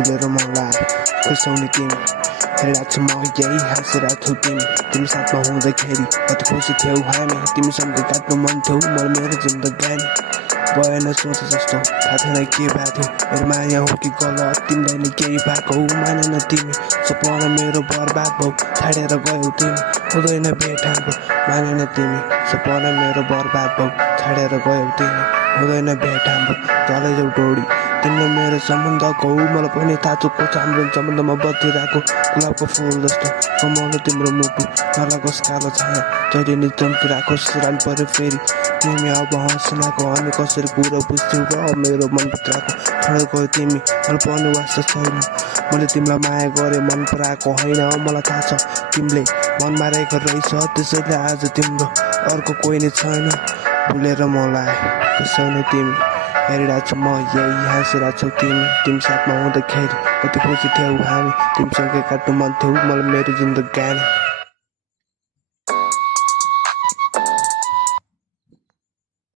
भुलेर मलाई बिर्साउने तिमी हेरेको छु म यही हाँसिरहेको थियौ तिमी साथमा हुँदाखेरि कति खुसी थियौ हामी तिमीसँग काट्नु मन थियो मलाई मेरो जिन्दगानी भएन सोचे जस्तो थाहा थिएन के भएको थियो मेरो माया हो कि गलत तिमीलाई नै केही भएको मानेन तिमी सपना मेरो बर्बाद भयो छाडेर गयौ तिमी हुँदैन भेट हाम्रो मानेन तिमी सपना मेरो बर्बाद भयो छाडेर गयौ तिमी हुँदैन भेट हाम्रो चले जाऊ डोरी तिम्रो मेरो सम्बन्धको मलाई पनि थाहा छ को हाम्रो सम्बन्धमा बचिरहेको गुलाबको फुल जस्तो कमाउनु तिम्रो मुटु नलागोस् कालो छाया जहिले नि चम्किरहेको सिरान पऱ्यो फेरि तिमी अब हँसिरहेको अनि कसरी कुरो बुझ्थ्यौ र मेरो मनभित्रको छोडेर गयो तिमी मलाई पनि वास्ता छैन मैले तिमीलाई माया गरेँ मन पराएको होइन मलाई थाहा छ तिमीले मन मारेको रहेछ त्यसैले आज तिम्रो अर्को कोही नै छैन भुलेर मलाई बिर्साउने तिमी हेरिरहेको छु म यही हाँसिरहेको छौ तिमी साथमा हुँदाखेरि कति खुसी थियौ हामी तिमीसँगै काट्नु मन थियो मलाई मेरो जिन्दगानी